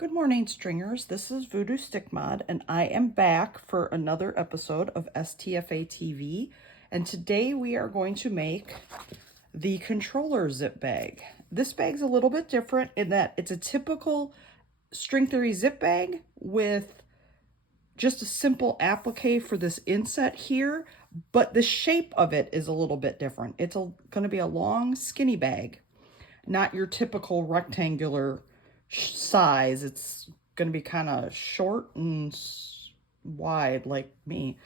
Good morning, stringers. This is Voodoo Stick Mod, and I am back for another episode of STFA TV. And today we are going to make the controller zip bag. This bag's a little bit different in that it's a typical string theory zip bag with just a simple applique for this inset here, but the shape of it is a little bit different. It's going to be a long, skinny bag, not your typical rectangular size. It's going to be kind of short and wide like me.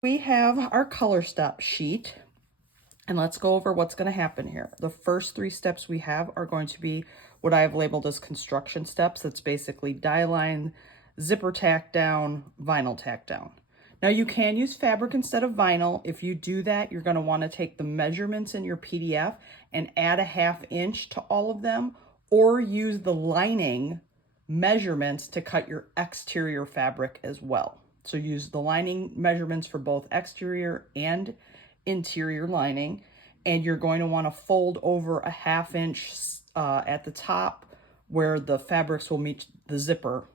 We have our color stop sheet, and let's go over what's going to happen here. The first three steps we have are going to be what I have labeled as construction steps. That's basically die line, zipper tack down, vinyl tack down. Now you can use fabric instead of vinyl. If you do that, you're going to want to take the measurements in your PDF and add a 1/2 inch to all of them, or use the lining measurements to cut your exterior fabric as well. So use the lining measurements for both exterior and interior lining, and you're going to want to fold over a 1/2 inch at the top where the fabrics will meet the zipper.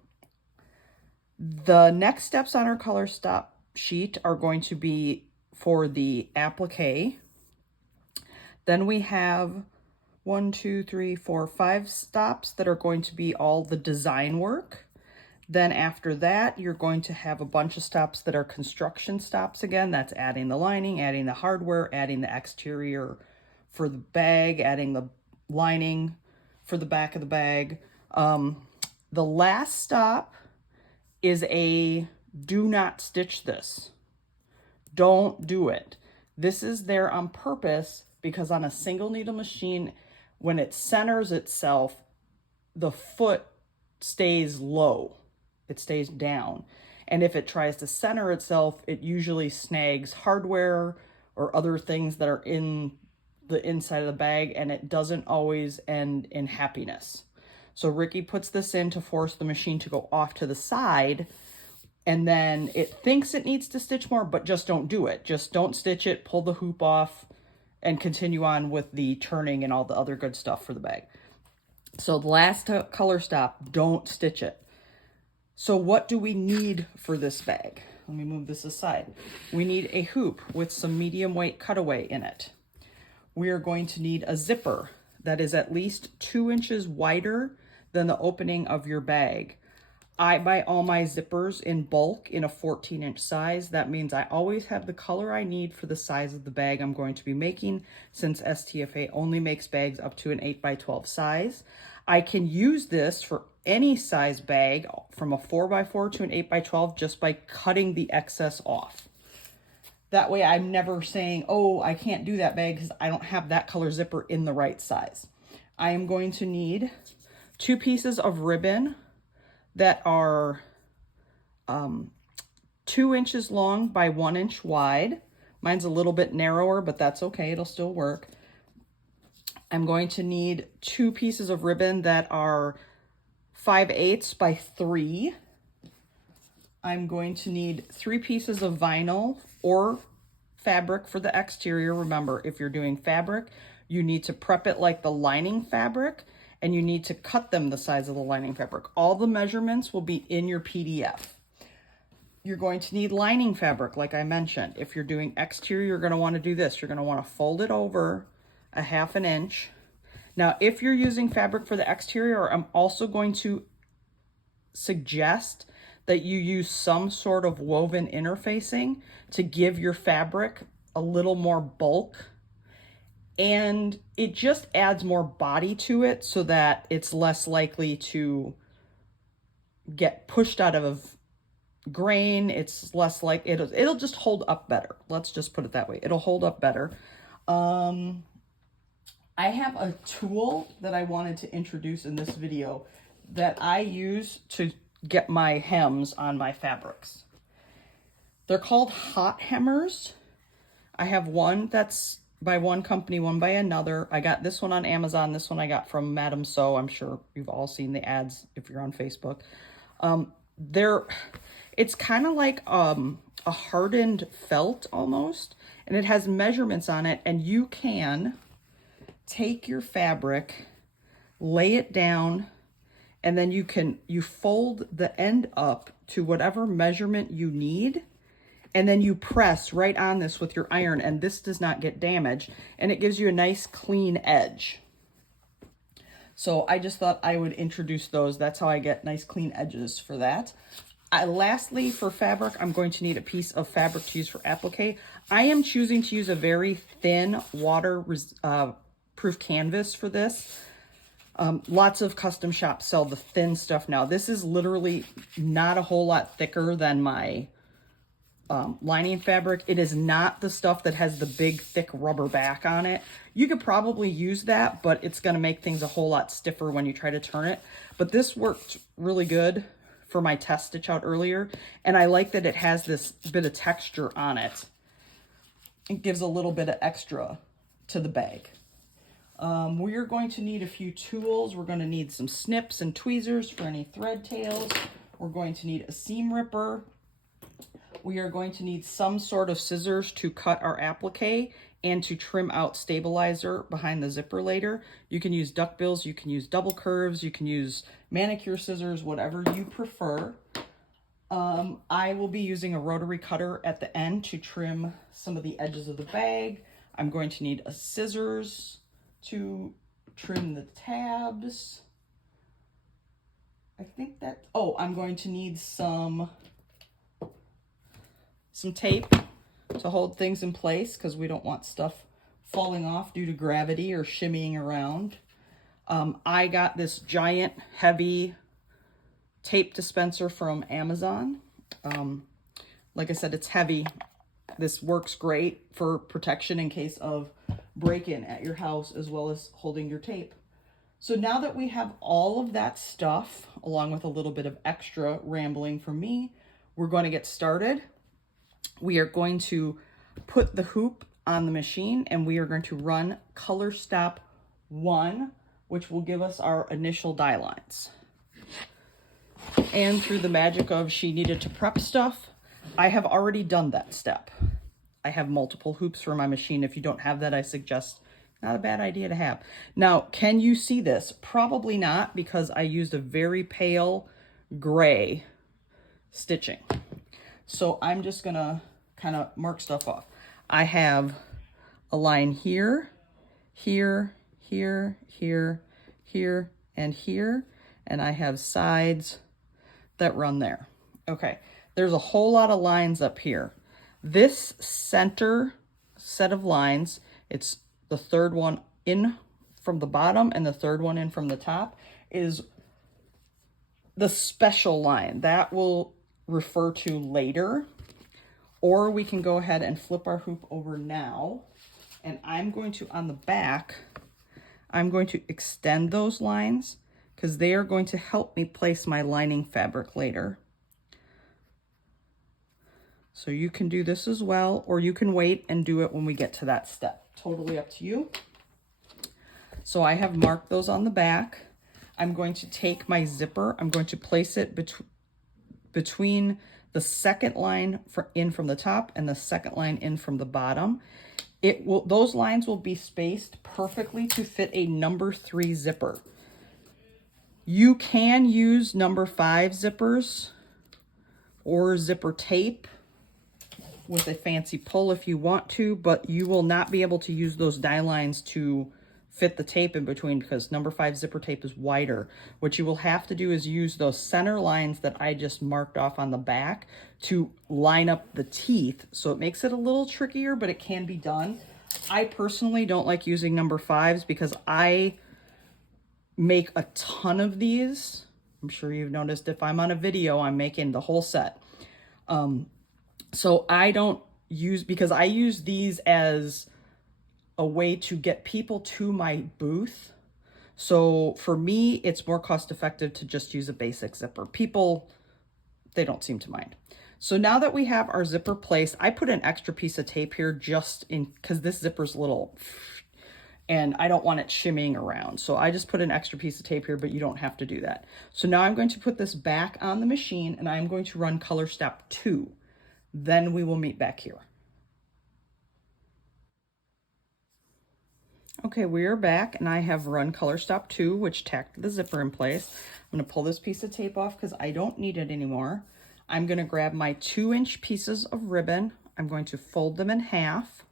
The next steps on our color stop sheet are going to be for the applique. Then we have 1, 2, 3, 4, 5 stops that are going to be all the design work. Then after that, you're going to have a bunch of stops that are construction stops again. That's adding the lining, adding the hardware, adding the exterior for the bag, adding the lining for the back of the bag. The last stop is a do not stitch this. Don't do it. This is there on purpose because on a single needle machine, when it centers itself, the foot stays low. It stays down. And if it tries to center itself, it usually snags hardware or other things that are in the inside of the bag, and it doesn't always end in happiness. So Ricky puts this in to force the machine to go off to the side, and then it thinks it needs to stitch more, but just don't do it. Just don't stitch it, pull the hoop off, and continue on with the turning and all the other good stuff for the bag. So the last color stop, don't stitch it. So what do we need for this bag? Let me move this aside. We need a hoop with some medium weight cutaway in it. We are going to need a zipper that is at least 2 inches wider than the opening of your bag. I buy all my zippers in bulk in a 14-inch size. That means I always have the color I need for the size of the bag I'm going to be making, since STFA only makes bags up to an 8x12 size. I can use this for any size bag from a 4x4 to an 8x12 just by cutting the excess off. That way I'm never saying, oh, I can't do that bag because I don't have that color zipper in the right size. I am going to need 2 pieces of ribbon that are 2 inches long by 1 inch wide. Mine's a little bit narrower, but that's okay. It'll still work. I'm going to need 2 pieces of ribbon that are 5/8 by 3. I'm going to need 3 pieces of vinyl or fabric for the exterior. Remember, if you're doing fabric, you need to prep it like the lining fabric, and you need to cut them the size of the lining fabric. All the measurements will be in your PDF. You're going to need lining fabric, like I mentioned. If you're doing exterior, you're going to want to do this. You're going to want to fold it over a 1/2 inch. Now, if you're using fabric for the exterior, I'm also going to suggest that you use some sort of woven interfacing to give your fabric a little more bulk. And it just adds more body to it so that it's less likely to get pushed out of grain. It's less like it'll just hold up better. Let's just put it that way. It'll hold up better. I have a tool that I wanted to introduce in this video that I use to get my hems on my fabrics. They're called hot hemmers. I have one that's by one company, one by another. I got this one on Amazon. This one I got from Madame So. I'm sure you've all seen the ads if you're on Facebook. It's kind of like a hardened felt almost, and it has measurements on it, and you can take your fabric, lay it down, and then you fold the end up to whatever measurement you need, and then you press right on this with your iron, and this does not get damaged, and it gives you a nice clean edge. So I just thought I would introduce those. That's how I get nice clean edges for that. Lastly, for fabric, I'm going to need a piece of fabric to use for applique. I am choosing to use a very thin water-proof canvas for this. Lots of custom shops sell the thin stuff now. This is literally not a whole lot thicker than my lining fabric. It is not the stuff that has the big thick rubber back on it. You could probably use that, but it's going to make things a whole lot stiffer when you try to turn it. But this worked really good for my test stitch out earlier, and I like that it has this bit of texture on it. It gives a little bit of extra to the bag. We are going to need a few tools. We're going to need some snips and tweezers for any thread tails. We're going to need a seam ripper. We are going to need some sort of scissors to cut our applique and to trim out stabilizer behind the zipper later. You can use duckbills, you can use double curves, you can use manicure scissors, whatever you prefer. I will be using a rotary cutter at the end to trim some of the edges of the bag. I'm going to need a scissors to trim the tabs. I think that, oh, I'm going to need some tape to hold things in place because we don't want stuff falling off due to gravity or shimmying around. I got this giant heavy tape dispenser from Amazon. Like I said, it's heavy. This works great for protection in case of break-in at your house, as well as holding your tape. So now that we have all of that stuff, along with a little bit of extra rambling from me, we're going to get started. We are going to put the hoop on the machine, and we are going to run color stop 1, which will give us our initial die lines. And through the magic of she needed to prep stuff, I have already done that step. I have multiple hoops for my machine. If you don't have that, I suggest not a bad idea to have. Now, can you see this? Probably not, because I used a very pale gray stitching. So I'm just gonna kind of mark stuff off. I have a line here, here, here, here, here, and here, and I have sides that run there. Okay, there's a whole lot of lines up here. This center set of lines, it's the third one in from the bottom and the third one in from the top, is the special line. That will refer to later, or we can go ahead and flip our hoop over now, and I'm going to, on the back, I'm going to extend those lines because they are going to help me place my lining fabric later. So you can do this as well, or you can wait and do it when we get to that step. Totally up to you. So I have marked those on the back. I'm going to take my zipper, I'm going to place it between the second line in from the top and the second line in from the bottom. Those lines will be spaced perfectly to fit a number 3 zipper. You can use number 5 zippers or zipper tape with a fancy pull if you want to, but you will not be able to use those die lines to fit the tape in between because number 5 zipper tape is wider. What you will have to do is use those center lines that I just marked off on the back to line up the teeth. So it makes it a little trickier, but it can be done. I personally don't like using number 5s because I make a ton of these. I'm sure you've noticed if I'm on a video, I'm making the whole set. So I don't use, because I use these as a way to get people to my booth. So for me, it's more cost effective to just use a basic zipper. People, they don't seem to mind. So now that we have our zipper placed, I put an extra piece of tape here just in, because this zipper's little, and I don't want it shimmying around. So I just put an extra piece of tape here, but you don't have to do that. So now I'm going to put this back on the machine and I'm going to run color step 2. Then we will meet back here. Okay, we are back and I have run color stop 2, which tacked the zipper in place. I'm going to pull this piece of tape off because I don't need it anymore. I'm going to grab my 2-inch pieces of ribbon. I'm going to fold them in half.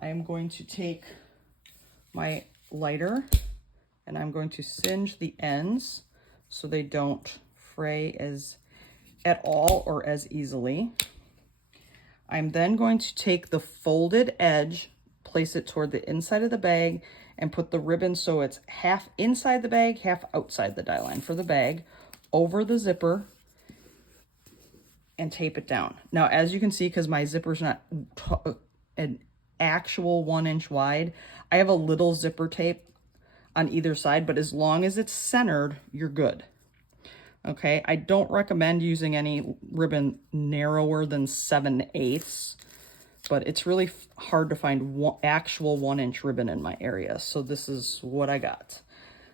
I am going to take my lighter and I'm going to singe the ends so they don't fray at all or as easily. I'm then going to take the folded edge, place it toward the inside of the bag, and put the ribbon so it's half inside the bag, half outside the die line for the bag, over the zipper, and tape it down. Now, as you can see, because my zipper's not an actual 1-inch wide, I have a little zipper tape on either side, but as long as it's centered, you're good. Okay, I don't recommend using any ribbon narrower than 7/8, but it's really hard to find actual 1-inch ribbon in my area. So this is what I got.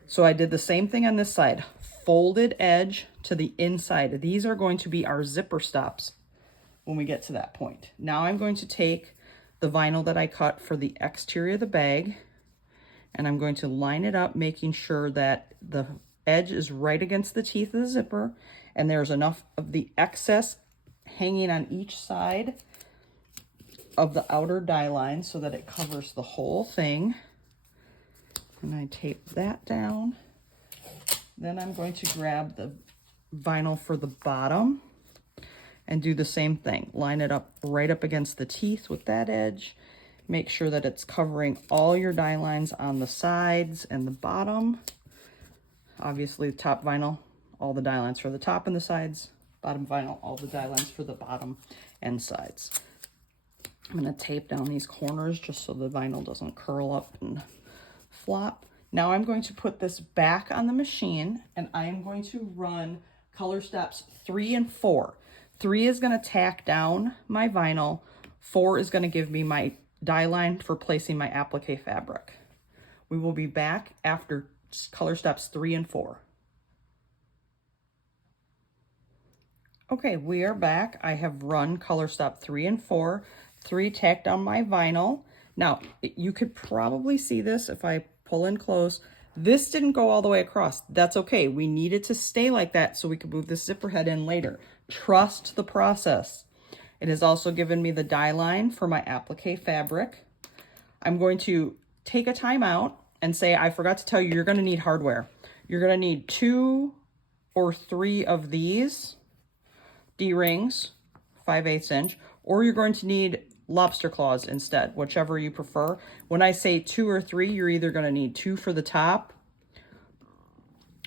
So I did the same thing on this side, folded edge to the inside. These are going to be our zipper stops when we get to that point. Now I'm going to take the vinyl that I cut for the exterior of the bag, and I'm going to line it up, making sure that the edge is right against the teeth of the zipper, and there's enough of the excess hanging on each side of the outer die line so that it covers the whole thing. And I tape that down. Then I'm going to grab the vinyl for the bottom and do the same thing. Line it up right up against the teeth with that edge. Make sure that it's covering all your die lines on the sides and the bottom. Obviously, the top vinyl, all the die lines for the top and the sides. Bottom vinyl, all the die lines for the bottom and sides. I'm going to tape down these corners just so the vinyl doesn't curl up and flop. Now I'm going to put this back on the machine and I am going to run color stops 3 and 4. 3 is going to tack down my vinyl. 4 is going to give me my die line for placing my applique fabric. We will be back after color stops 3 and 4. Okay, we are back. I have run color stop 3 and 4. 3 tacked on my vinyl. Now, you could probably see this if I pull in close. This didn't go all the way across. That's okay. We need it to stay like that so we can move this zipper head in later. Trust the process. It has also given me the die line for my applique fabric. I'm going to take a time out and say, I forgot to tell you, you're going to need hardware. You're going to need 2 or 3 of these D-rings, 5/8 inch, or you're going to need lobster claws instead, whichever you prefer. When I say 2 or 3, you're either going to need 2 for the top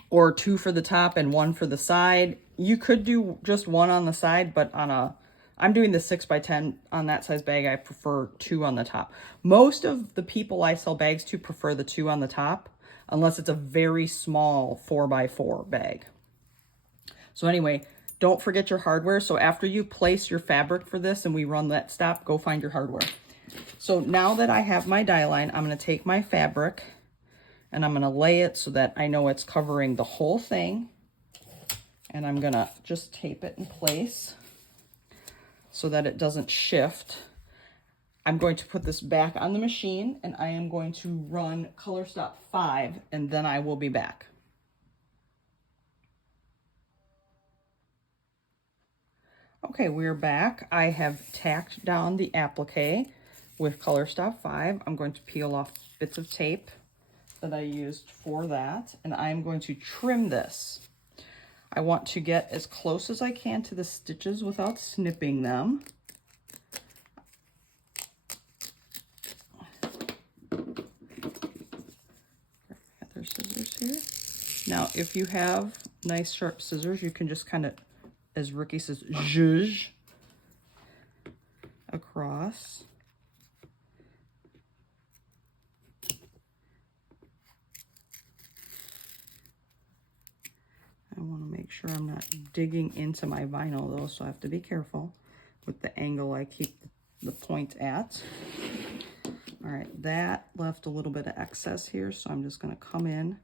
or 2 for the top and 1 for the side. You could do just 1 on the side, but I'm doing the 6x10 on that size bag. I prefer 2 on the top. Most of the people I sell bags to prefer the 2 on the top, unless it's a very small 4x4 bag. So anyway, don't forget your hardware. So after you place your fabric for this and we run that stop, go find your hardware. So now that I have my die line, I'm going to take my fabric and I'm going to lay it so that I know it's covering the whole thing. And I'm going to just tape it in place so that it doesn't shift. I'm going to put this back on the machine and I am going to run color stop 5 and then I will be back. Okay, we're back. I have tacked down the applique with color stop 5. I'm going to peel off bits of tape that I used for that, and I'm going to trim this. I want to get as close as I can to the stitches without snipping them. Got their scissors here. Now, if you have nice sharp scissors, you can just kind of, as Ricky says, zhuzh across. I want to make sure I'm not digging into my vinyl though, so I have to be careful with the angle I keep the point at. All right, that left a little bit of excess here, so I'm just going to come in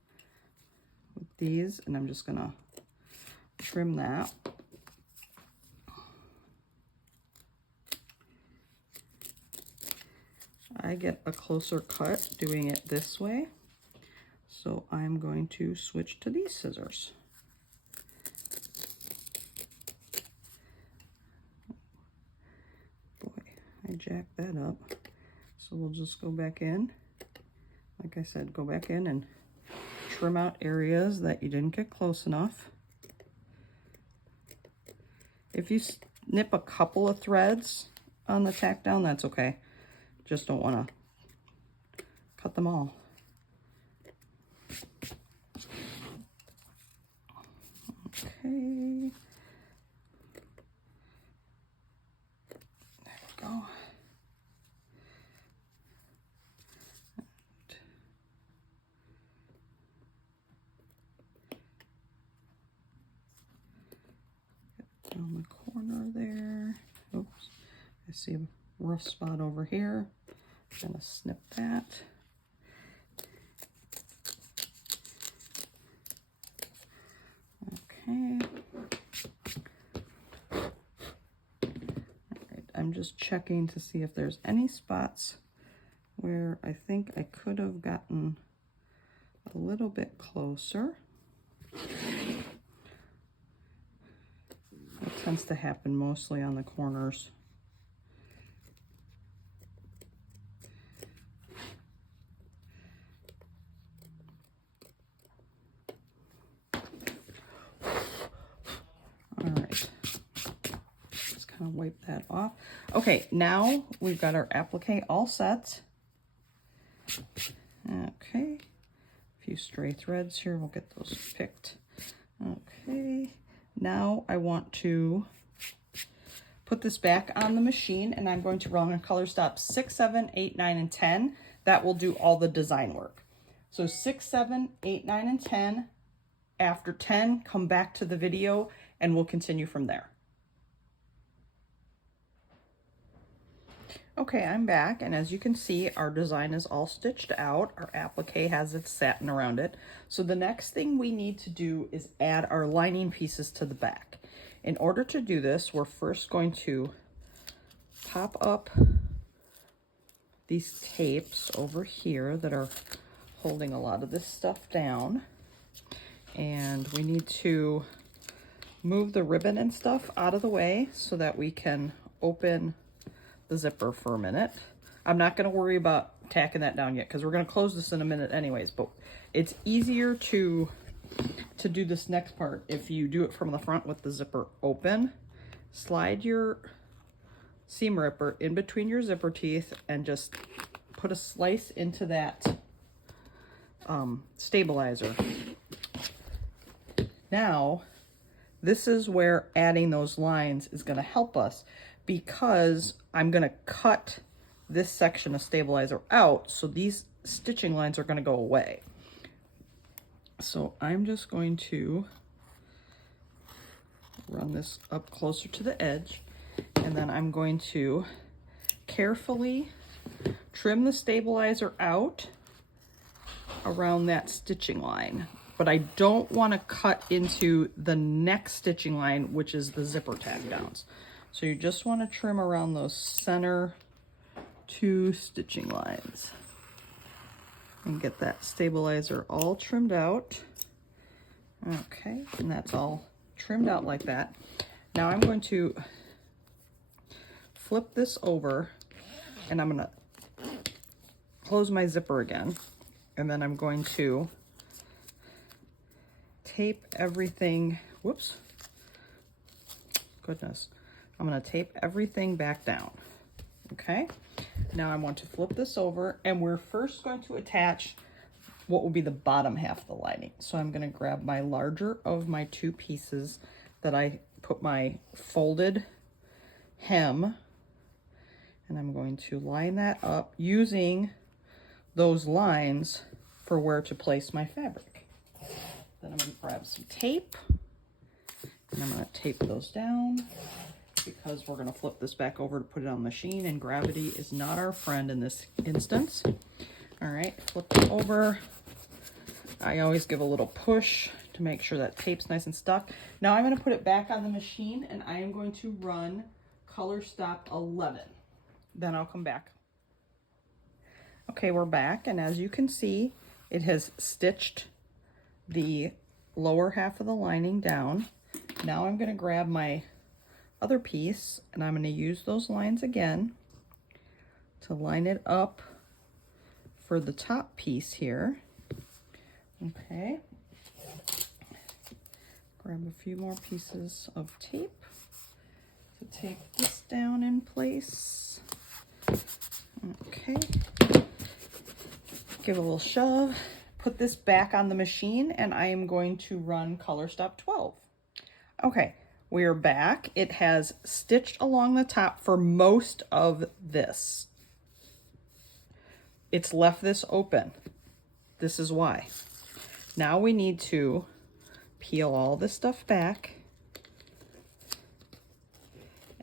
with these and I'm just going to trim that. I I get a closer cut doing it this way. So I'm going to switch to these scissors. Boy, I jacked that up. So we'll just go back in. Like I said, go back in and trim out areas that you didn't get close enough. If you snip a couple of threads on the tack down, that's okay. Just don't want to cut them all. Okay. There we go. Down the corner there. Oops, I see a rough spot over here. I'm gonna snip that. Okay. All right, I'm just checking to see if there's any spots where I think I could have gotten a little bit closer. That tends to happen mostly on the corners. All right, just kind of wipe that off. Okay, now we've got our applique all set. Okay, a few stray threads here, we'll get those picked. Okay, now I want to put this back on the machine, and I'm going to run on color stops 6, 7, 8, 9, and 10. That will do all the design work. So 6, 7, 8, 9, and 10. After 10, come back to the video and we'll continue from there. Okay, I'm back, and as you can see, our design is all stitched out. Our applique has its satin around it. So the next thing we need to do is add our lining pieces to the back. In order to do this, we're first going to pop up these tapes over here that are holding a lot of this stuff down. And we need to move the ribbon and stuff out of the way so that we can open the zipper for a minute. I'm not going to worry about tacking that down yet because we're going to close this in a minute anyways, but it's easier to do this next part if you do it from the front with the zipper open. Slide your seam ripper in between your zipper teeth and just put a slice into that stabilizer. Now, this is where adding those lines is going to help us, because I'm going to cut this section of stabilizer out, so these stitching lines are going to go away. So I'm just going to run this up closer to the edge, and then I'm going to carefully trim the stabilizer out around that stitching line. But I don't want to cut into the next stitching line, which is the zipper tack downs. So you just want to trim around those center 2 stitching lines and get that stabilizer all trimmed out. Okay, and that's all trimmed out like that. Now I'm going to flip this over, and I'm going to close my zipper again, and then I'm going to tape everything, whoops, goodness. I'm going to tape everything back down. Okay, now I want to flip this over, and we're first going to attach what will be the bottom half of the lining. So I'm going to grab my larger of my 2 pieces that I put my folded hem, and I'm going to line that up using those lines for where to place my fabric. Then I'm going to grab some tape, and I'm going to tape those down, because we're going to flip this back over to put it on the machine, and gravity is not our friend in this instance. All right, flip it over. I always give a little push to make sure that tape's nice and stuck. Now I'm going to put it back on the machine, and I am going to run color stop 11. Then I'll come back. Okay, we're back, and as you can see, it has stitched the lower half of the lining down. Now I'm going to grab my other piece, and I'm going to use those lines again to line it up for the top piece here. Okay. Grab a few more pieces of tape to tape this down in place. Okay. Give a little shove. Put this back on the machine, and I am going to run color stop 12. Okay, we're back. It has stitched along the top for most of this. It's left this open. This is why. Now we need to peel all this stuff back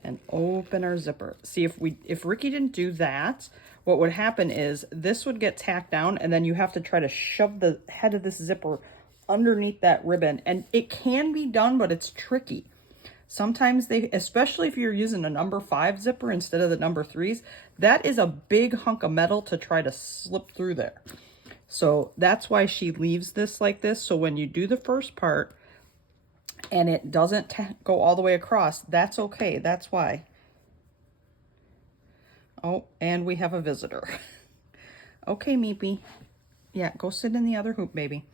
and open our zipper. See, if Ricky didn't do that, what would happen is this would get tacked down, and then you have to try to shove the head of this zipper underneath that ribbon. And it can be done, but it's tricky. Sometimes especially if you're using a number 5 zipper instead of the number 3s, that is a big hunk of metal to try to slip through there. So that's why she leaves this like this. So when you do the first part and it doesn't go all the way across, that's okay. That's why. Oh, and we have a visitor. Okay, Meepy. Yeah, go sit in the other hoop, baby.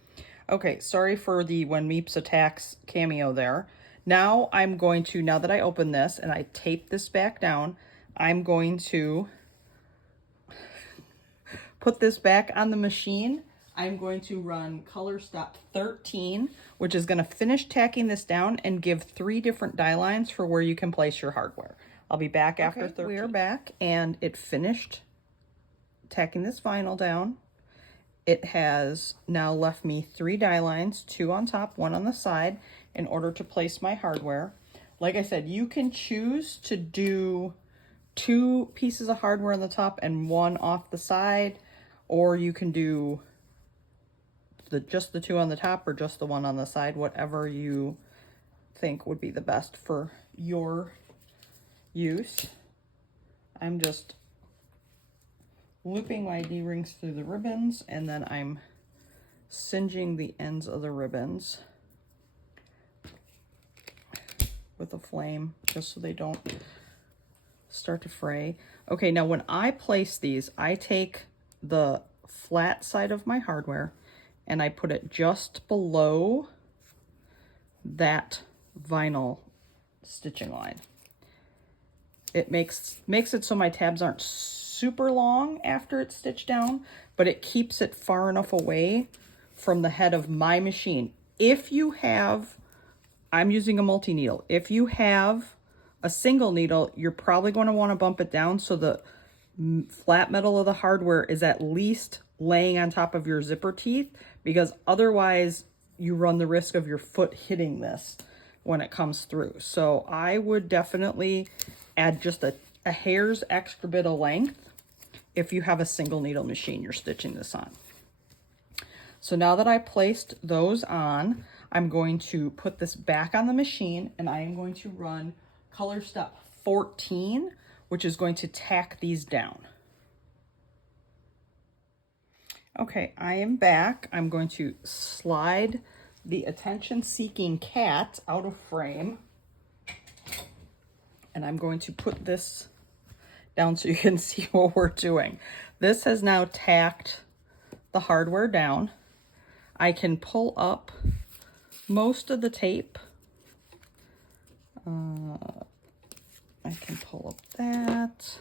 Okay, sorry for the When Meeps Attacks cameo there. Now I'm going to, now that I open this and I tape this back down, I'm going to put this back on the machine. I'm going to run color stop 13, which is going to finish tacking this down and give 3 different die lines for where you can place your hardware. I'll be back after 13. We are back, and it finished tacking this vinyl down. It has now left me 3 die lines, 2 on top, 1 on the side, in order to place my hardware. Like I said, you can choose to do 2 pieces of hardware on the top and 1 off the side, or you can do just the 2 on the top or just the 1 on the side, whatever you think would be the best for your use. I'm just looping my D-rings through the ribbons, and then I'm singeing the ends of the ribbons with a flame just so they don't start to fray. Okay, now when I place these, I take the flat side of my hardware and I put it just below that vinyl stitching line. It makes it so my tabs aren't super long after it's stitched down, but it keeps it far enough away from the head of my machine. If you have, I'm using a multi-needle. If you have a single needle, you're probably going to want to bump it down so the flat metal of the hardware is at least laying on top of your zipper teeth, because otherwise you run the risk of your foot hitting this when it comes through. So I would definitely add just a hair's extra bit of length if you have a single needle machine you're stitching this on. So now that I placed those on, I'm going to put this back on the machine, and I am going to run color step 14, which is going to tack these down. Okay, I am back. I'm going to slide the attention-seeking cat out of frame, and I'm going to put this down so you can see what we're doing. This has now tacked the hardware down. I can pull up most of the tape. I can pull up that.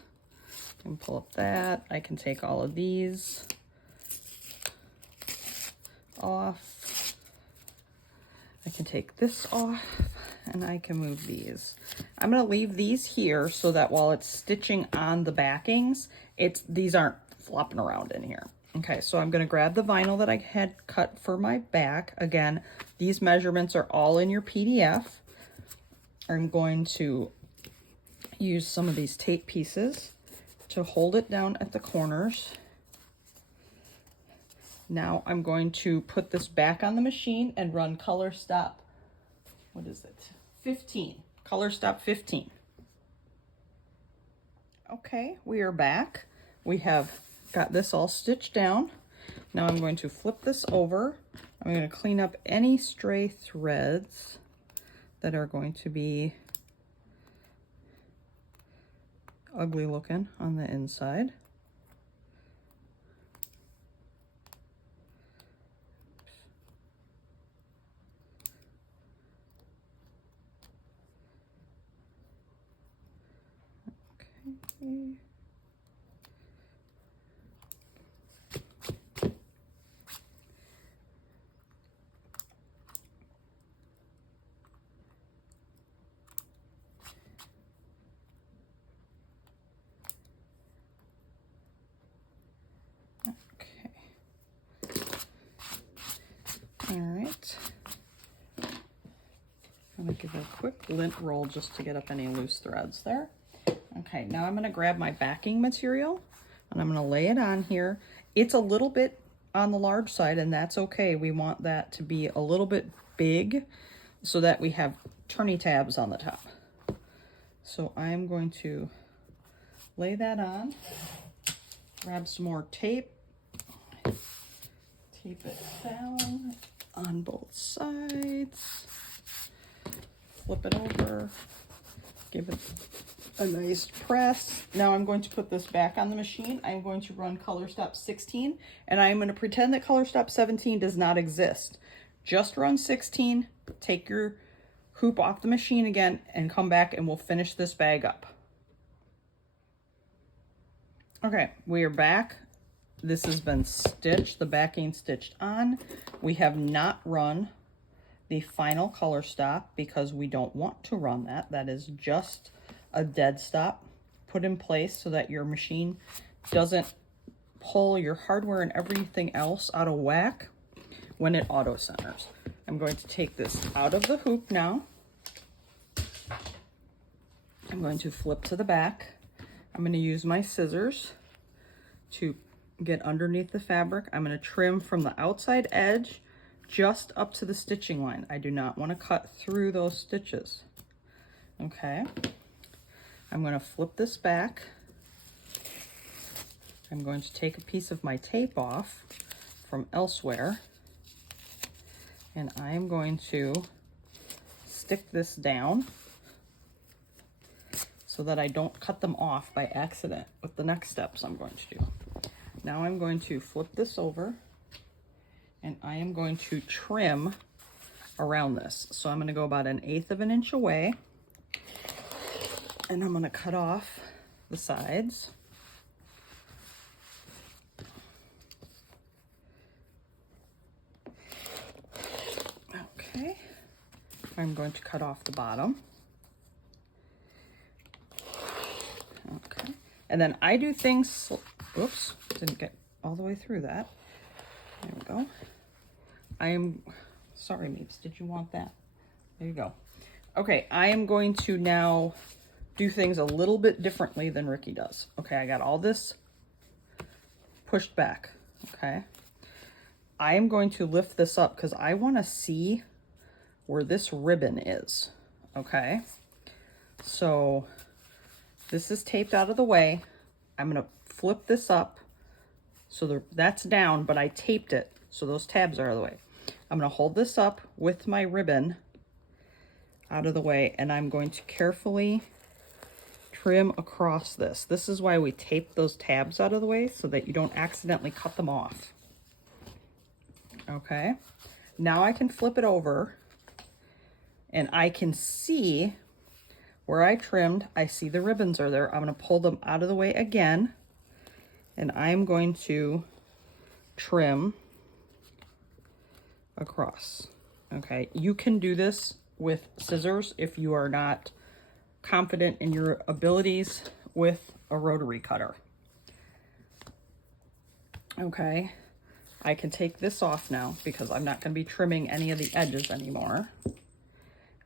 I can pull up that. I can take all of these off. I can take this off, and I can move these. I'm going to leave these here so that while it's stitching on the backings, these aren't flopping around in here. Okay, so I'm going to grab the vinyl that I had cut for my back. Again, these measurements are all in your PDF. I'm going to use some of these tape pieces to hold it down at the corners. Now I'm going to put this back on the machine and run color stop, what is it? 15. Color stop 15. Okay, we are back. We have got this all stitched down. Now I'm going to flip this over. I'm going to clean up any stray threads that are going to be ugly looking on the inside. Okay. All right. I'm going to give it a quick lint roll just to get up any loose threads there. Okay, now I'm going to grab my backing material and I'm going to lay it on here. It's a little bit on the large side, and that's okay. We want that to be a little bit big so that we have turny tabs on the top. So I'm going to lay that on, grab some more tape, tape it down on both sides, flip it over, give it a nice press. Now I'm going to put this back on the machine. I'm going to run color stop 16, and I'm going to pretend that color stop 17 does not exist. Just run 16, take your hoop off the machine again, and come back and we'll finish this bag up. Okay, we are back. This has been stitched, the backing stitched on. We have not run the final color stop because we don't want to run that. That is just a dead stop put in place so that your machine doesn't pull your hardware and everything else out of whack when it auto centers. I'm going to take this out of the hoop now. I'm going to flip to the back. I'm going to use my scissors to get underneath the fabric. I'm going to trim from the outside edge just up to the stitching line. I do not want to cut through those stitches. Okay. I'm going to flip this back. I'm going to take a piece of my tape off from elsewhere, and I am going to stick this down so that I don't cut them off by accident with the next steps I'm going to do. Now I'm going to flip this over, and I am going to trim around this. So I'm going to go about 1/8 of an inch away, and I'm going to cut off the sides. Okay, I'm going to cut off the bottom. Okay, and then I do things, oops, didn't get all the way through that. There we go. I am, sorry Meeps, did you want that? There you go. Okay, I am going to now do things a little bit differently than Ricky does. Okay, I got all this pushed back, okay? I am going to lift this up because I want to see where this ribbon is, okay? So this is taped out of the way. I'm going to flip this up so that's down, but I taped it so those tabs are out of the way. I'm going to hold this up with my ribbon out of the way, and I'm going to carefully trim across this. This is why we tape those tabs out of the way, so that you don't accidentally cut them off. Okay, now I can flip it over and I can see where I trimmed. I see the ribbons are there. I'm going to pull them out of the way again, and I'm going to trim across. Okay, you can do this with scissors if you are not confident in your abilities with a rotary cutter. Okay, I can take this off now because I'm not going to be trimming any of the edges anymore.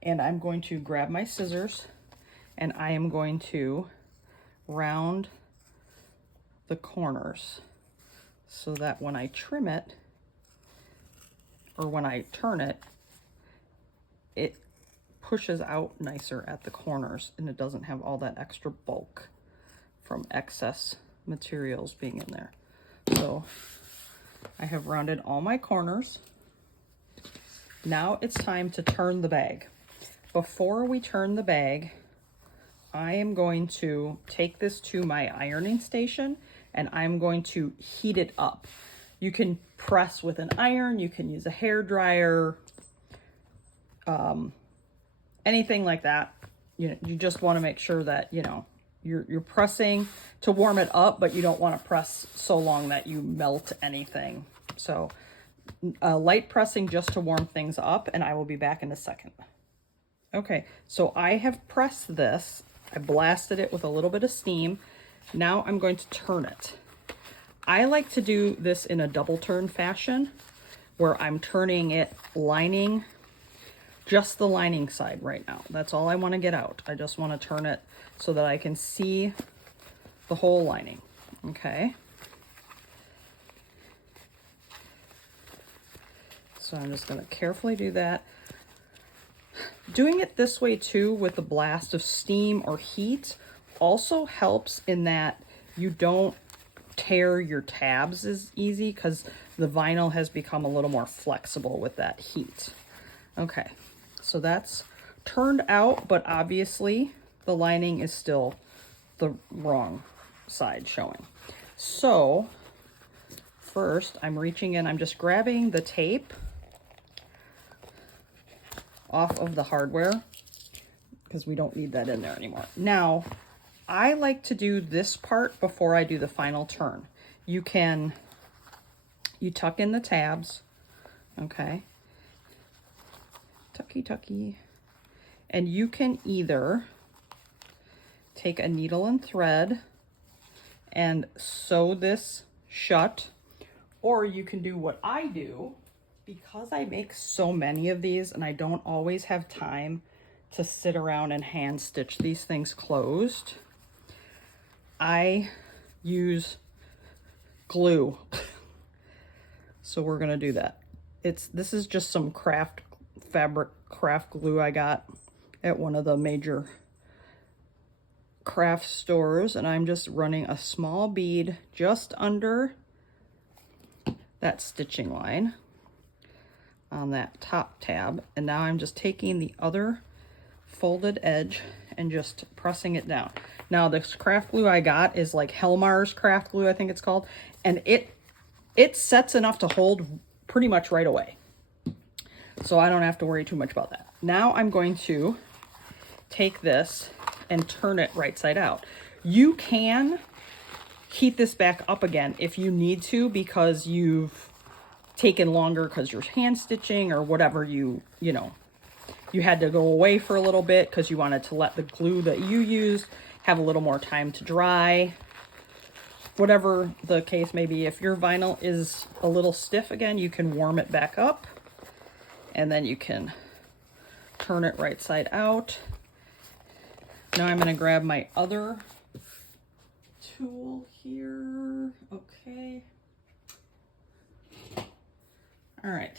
And I'm going to grab my scissors and I am going to round the corners so that when I trim it, or when I turn it, it pushes out nicer at the corners and it doesn't have all that extra bulk from excess materials being in there. So I have rounded all my corners. Now it's time to turn the bag. Before we turn the bag, I am going to take this to my ironing station and I'm going to heat it up. You can press with an iron, you can use a hair dryer, anything like that. You just want to make sure that, you're pressing to warm it up, but you don't want to press so long that you melt anything. So light pressing just to warm things up, and I will be back in a second. Okay, so I have pressed this. I blasted it with a little bit of steam. Now I'm going to turn it. I like to do this in a double turn fashion where I'm turning it lining, just the lining side right now. That's all I want to get out. I just want to turn it so that I can see the whole lining. Okay. So I'm just going to carefully do that. Doing it this way too with a blast of steam or heat also helps in that you don't tear your tabs as easy because the vinyl has become a little more flexible with that heat. Okay, so that's turned out, but obviously the lining is still the wrong side showing. So first I'm reaching in, I'm just grabbing the tape off of the hardware because we don't need that in there anymore. Now, I like to do this part before I do the final turn. You tuck in the tabs, okay? Tucky, tucky. And you can either take a needle and thread and sew this shut, or you can do what I do. Because I make so many of these and I don't always have time to sit around and hand stitch these things closed, I use glue. So we're gonna do that. This is just some craft glue I got at one of the major craft stores, and I'm just running a small bead just under that stitching line on that top tab, and now I'm just taking the other folded edge and just pressing it down. Now this craft glue I got is like Helmar's craft glue, I think it's called, and it sets enough to hold pretty much right away, so I don't have to worry too much about that. Now I'm going to take this and turn it right side out. You can heat this back up again if you need to, because you've taken longer because you're hand stitching or whatever, you had to go away for a little bit because you wanted to let the glue that you used have a little more time to dry. Whatever the case may be, if your vinyl is a little stiff again, you can warm it back up and then you can turn it right side out. Now I'm going to grab my other tool here. Okay. All right,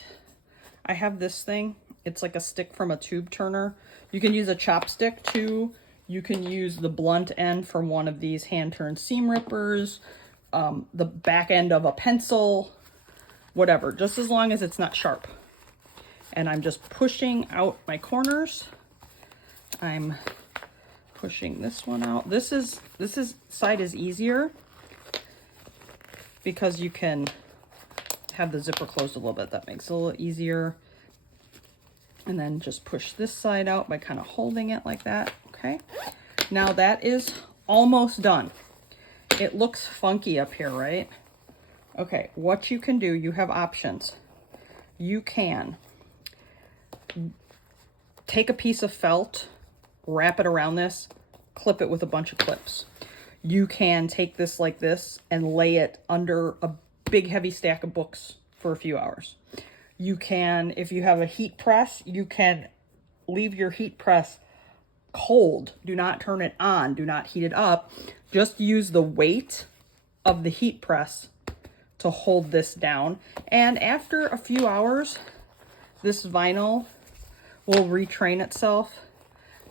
I have this thing. It's like a stick from a tube turner. You can use a chopstick too. You can use the blunt end from one of these hand turn seam rippers, the back end of a pencil, whatever, just as long as it's not sharp. And I'm just pushing out my corners. I'm pushing this one out. This side is easier because you can have the zipper closed a little bit. That makes it a little easier. And then just push this side out by kind of holding it like that. Okay, now that is almost done. It looks funky up here, right? Okay, what you can do, you have options. You can take a piece of felt, wrap it around this, clip it with a bunch of clips. You can take this like this and lay it under a big heavy stack of books for a few hours. You can, if you have a heat press, you can leave your heat press cold. Do not turn it on. Do not heat it up. Just use the weight of the heat press to hold this down. And after a few hours, this vinyl will retrain itself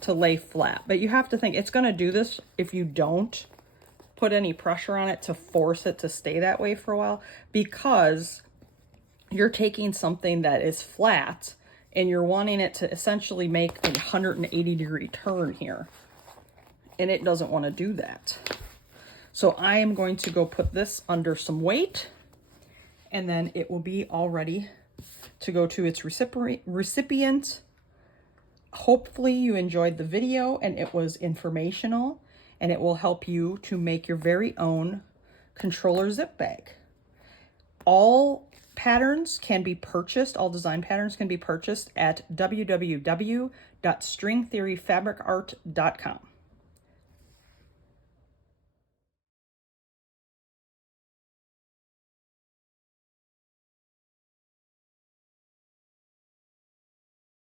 to lay flat. But you have to think, it's going to do this if you don't put any pressure on it to force it to stay that way for a while, because you're taking something that is flat and you're wanting it to essentially make a 180-degree turn here. And it doesn't want to do that. So I am going to go put this under some weight, and then it will be all ready to go to its recipient. Hopefully you enjoyed the video and it was informational, and it will help you to make your very own controller zip bag. All patterns can be purchased, all design patterns can be purchased at www.stringtheoryfabricart.com.